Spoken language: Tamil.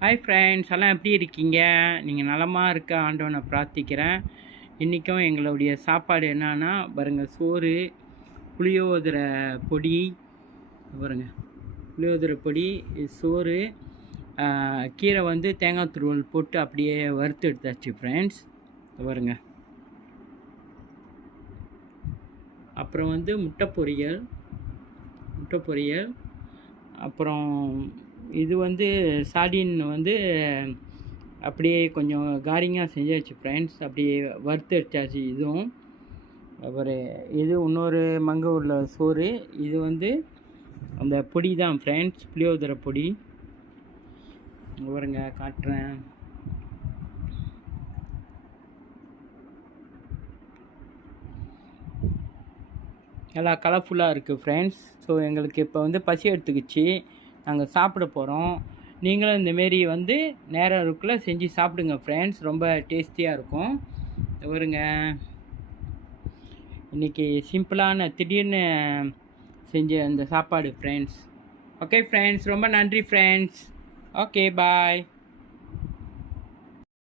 ஹாய் ஃப்ரெண்ட்ஸ், எல்லாம் எப்படி இருக்கீங்க? நீங்கள் நலமாக இருக்க ஆண்டவனை பிரார்த்திக்கிறேன். இன்றைக்கும் எங்களுடைய சாப்பாடு என்னன்னா பாருங்கள், சோறு, புளியோதரை பொடி, பாருங்கள் புளியோதரை பொடி, சோறு, கீரை வந்து தேங்காய் துருவல் போட்டு அப்படியே வறுத்து எடுத்தாச்சு ஃப்ரெண்ட்ஸ். பாருங்கள், அப்புறம் வந்து முட்டை பொரியல், அப்புறம் இது வந்து சாடின் வந்து அப்படியே கொஞ்சம் காரிங்காக செஞ்சாச்சு ஃப்ரெண்ட்ஸ். அப்படியே வறுத்து எடுத்தாச்சு இதுவும். அப்புறம் இது இன்னொரு மங்கூரில் சோறு. இது வந்து அந்த பொடி தான் ஃப்ரெண்ட்ஸ், புளியோதரை பொடி. பாருங்க, காட்டுறேன். எல்லாம் கலர்ஃபுல்லாக இருக்குது ஃப்ரெண்ட்ஸ். ஸோ எங்களுக்கு இப்போ வந்து பசி எடுத்துக்கிச்சு, நாங்கள் சாப்பிட போகிறோம். நீங்களும் இந்தமாரி வந்து நேரம் இருக்குள்ள செஞ்சு சாப்பிடுங்க ஃப்ரெண்ட்ஸ், ரொம்ப டேஸ்டியாக இருக்கும். வருங்க, இன்றைக்கி சிம்பிளான திடீர்னு செஞ்ச அந்த சாப்பாடு ஃப்ரெண்ட்ஸ். ஓகே ஃப்ரெண்ட்ஸ், ரொம்ப நன்றி ஃப்ரெண்ட்ஸ். ஓகே, பாய்.